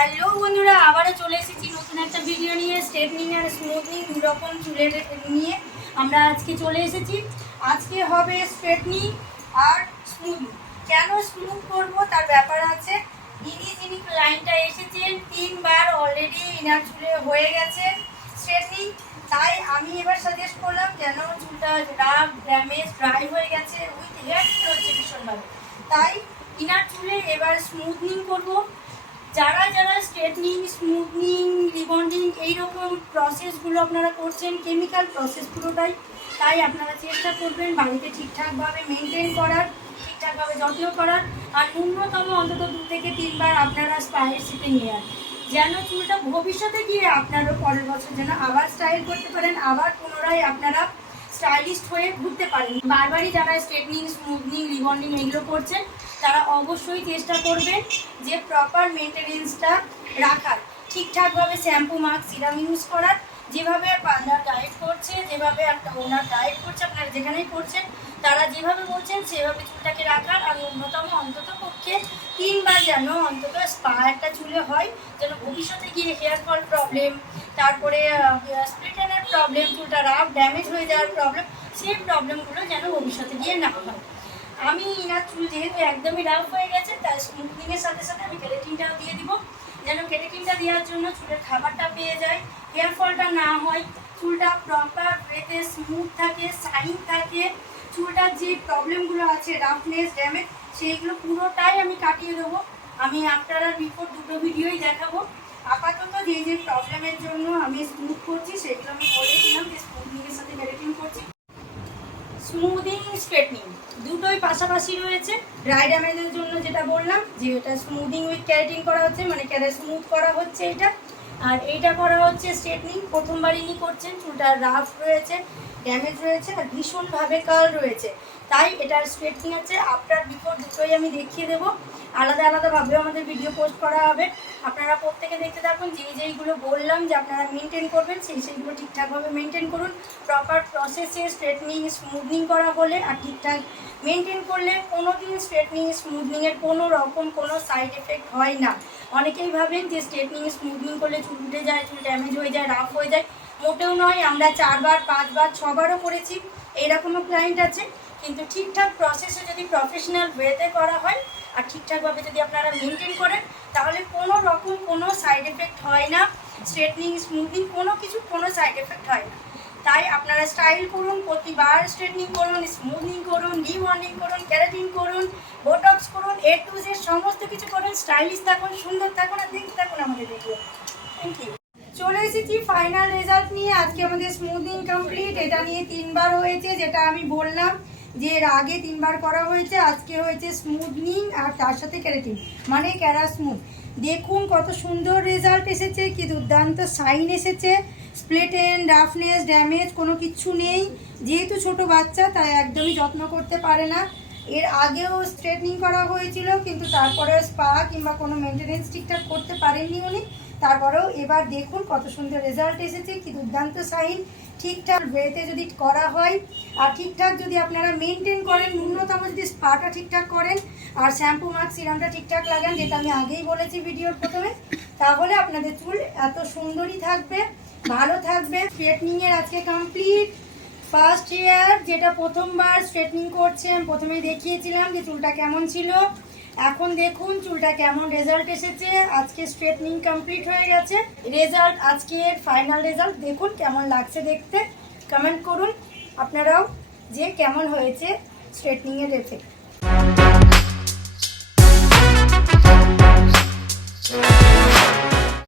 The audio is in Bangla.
হ্যালো বন্ধুরা, আবারও চলে এসেছি নতুন একটা ভিডিও নিয়ে। স্ট্রেটনিং আর স্মুথনিং দু রকম চুলের নিয়ে আমরা আজকে চলে এসেছি। আজকে হবে স্ট্রেটনিং আর স্মুথনিং। কেন স্মুথ করব তার ব্যাপার আছে। যিনি ক্লায়েন্টটা এসেছেন 3 বার অলরেডি ইনার চুলে হয়ে গেছে স্ট্রেটনিং, তাই আমি এবার সাজেস্ট করলাম যেন চুলটা রাফ ড্যামেজ ড্রাই হয়ে গেছে, উইথ হেয়ার ফল হচ্ছে ভীষণভাবে, তাই ইনার চুলে এবার স্মুথনিং করব। যারা যারা স্ট্রেটনিং, স্মুথনিং, রিবন্ডিং এইরকম প্রসেসগুলো আপনারা করছেন, কেমিক্যাল প্রসেস পুরোটাই, তাই আপনারা চেষ্টা করবেন বাড়িতে ঠিকঠাকভাবে মেনটেন করার, ঠিকঠাকভাবে যত্ন করার, আর ন্যূনতম অন্তত 2 থেকে 3 বার আপনারা স্পাইস শিপিং নেওয়ার, যেন চুলটা ভবিষ্যতে গিয়ে আপনারও পরের বছর যেন আবার স্টাইল করতে পারেন, আবার পুনরায় আপনারা স্টাইলিস্ট হয়ে ঘুরতে পারেন। বারবারই যারা স্ট্রেটনিং, স্মুথনিং, রিবন্ডিং এগুলো করছেন তারা অবশ্যই চেষ্টা করবেন যে প্রপার মেনটেনেন্সটা রাখার, ঠিকঠাকভাবে শ্যাম্পু, মাস্ক, সিরাম ইউজ করার, যেভাবে পার্লার গাইড করছে, যেভাবে একটা ওনার গাইড করছে, আপনারা যেখানেই করছেন তারা যেভাবে বলছেন সেভাবে চুলটাকে রাখার, আর ন্যূনতম অন্তত পক্ষে 3 বার যেন অন্তত স্পা একটা চুলে হয়, যেন ভবিষ্যতে গিয়ে হেয়ার ফল প্রবলেম, তারপরে স্প্লিটেনের প্রবলেম, চুলটা রাফ ড্যামেজ হয়ে যাওয়ার প্রবলেম, সেই প্রবলেমগুলো যেন ভবিষ্যতে গিয়ে না হয়। আমি ইনার চুল যেহেতু একদমই রাফ হয়ে গেছে, তাই স্মুথনিংয়ের সাথে সাথে আমি কেরাটিনটাও দিয়ে দিব, যেন কেরাটিনটা দেওয়ার জন্য চুলের খাবারটা পেয়ে যায়, হেয়ার ফলটা না হয়, চুলটা প্রপার ওয়েতে স্মুথ থাকে, শাইন থাকে, চুলটার যে প্রবলেমগুলো আছে রাফনেস, ড্যামেজ, সেইগুলো পুরোটাই আমি কাটিয়ে দেবো। আমি আপনারা রিপোর্ট দুটো ভিডিওই দেখাবো। আপাতত যে প্রবলেমের জন্য আমি স্মুথ করছি সেগুলো আমি বলেছিলাম যে স্মুথনিংয়ের সাথে কেরাটিন করছি। স্মুথিং, স্ট্রেটনিং দুটোই পাশাপাশি রয়েছে। ড্রাই ড্যামেজের জন্য যেটা বললাম যে এটা স্মুথিং উইথ ক্যারাটিন করা হচ্ছে, মানে স্মুথ করা হচ্ছে এটা, আর এইটা করা হচ্ছে স্ট্রেটনিং। প্রথমবার ইনি করছেন, চুলটা রাফ রয়েছে, ড্যামেজ রয়েছে, আর ভীষণভাবে কার্ল রয়েছে, তাই এটার স্ট্রেটনিং আছে আফটার বিফোর দুটোই আমি দেখিয়ে দেবো। আলাদা আলাদাভাবে আমাদের ভিডিও পোস্ট করা হবে, আপনারা প্রত্যেকে দেখতে থাকুন। যেইগুলো বললাম যে আপনারা মেনটেন করবেন সেইগুলো ঠিকঠাকভাবে মেনটেন করুন। প্রপার প্রসেসে স্ট্রেটনিং, স্মুথনিং করা হলে আর ঠিকঠাক মেনটেন করলে কোনো দিন স্ট্রেটনিং, স্মুথনিংয়ের কোনো রকম কোনো সাইড এফেক্ট হয় না। অনেকেই ভাবেন যে স্ট্রেটনিং, স্মুথনিং করলে চুল উঠে যায়, চুল ড্যামেজ হয়ে যায়, রাফ হয়ে যায়, মোটেও নয়। আমরা 4 বার, 5 বার, 6 বারও করেছি, এইরকমও ক্লায়েন্ট আছে। কিন্তু ঠিকঠাক প্রসেসে যদি প্রফেশনাল ওয়েতে করা হয় আর ঠিকঠাকভাবে যদি আপনারা মেনটেন করেন, তাহলে কোনো রকম কোনো সাইড এফেক্ট হয় না। স্ট্রেটনিং, স্মুথনিং কোনো কিছু কোনো সাইড এফেক্ট হয় না। তাই আপনারা স্টাইল করুন, প্রতিবার স্ট্রেটনিং করুন, স্মুথনিং করুন, রিবন্ডিং করুন, কেরাটিন করুন, বোটক্স করুন, A to Z সমস্ত কিছু করুন, স্টাইলিশ থাকুন, সুন্দর থাকুন, আর দেখতে থাকুন আমাদের ভিডিও। Thank you. চলে এসেছি ফাইনাল রেজাল্ট নিয়ে। আজকে আমাদের স্মুথনিং কমপ্লিট। এটা নিয়ে 3 বার হয়েছে, যেটা আমি বললাম যে এর আগে 3 বার করা হয়েছে। আজকে হয়েছে স্মুথনিং আর তার সাথে কেরাটিন, মানে ক্যারা স্মুথ। দেখুন কত সুন্দর রেজাল্ট এসেছে, কি দুর্দান্ত শাইন এসেছে, স্প্লিট এন্ড, রাফনেস, ড্যামেজ কোনো কিচ্ছু নেই। যেহেতু ছোট বাচ্চা তাই একদমই যত্ন করতে পারে না। এর আগেও স্ট্রেটনিং করা হয়েছিল, কিন্তু তারপরেও স্পা কিংবা কোনো মেনটেনেন্স ঠিকঠাক করতে পারেননি উনি। তারপরেও এবার দেখুন কত সুন্দর রেজাল্ট এসেছে, কি দুর্দান্ত শাইন। ঠিকঠাক ওয়েতে যদি করা হয় আর ঠিকঠাক যদি আপনারা মেনটেন করেন, ন্যূনতম যদি স্পাটা ঠিকঠাক করেন আর শ্যাম্পু, মাস্ক, সিরামটা ঠিকঠাক লাগান, যেটা আমি আগেই বলেছি ভিডিওর প্রথমে, তাহলে আপনাদের চুল এত সুন্দরই থাকবে, ভালো থাকবে। স্ট্রেটনিংয়ের আজকে কমপ্লিট ফার্স্ট ইয়ার, যেটা প্রথমবার স্ট্রেটনিং করছেন, প্রথমেই দেখিয়েছিলাম যে চুলটা কেমন ছিল। এখন দেখুন চুলটা কেমন রেজাল্ট এসেছে। আজকে স্ট্রেটনিং কমপ্লিট হয়ে গেছে, রেজাল্ট আজকের ফাইনাল রেজাল্ট দেখুন কেমন লাগছে দেখতে। কমেন্ট করুন আপনারাও যে কেমন হয়েছে স্ট্রেটনিংয়ের এফেক্ট।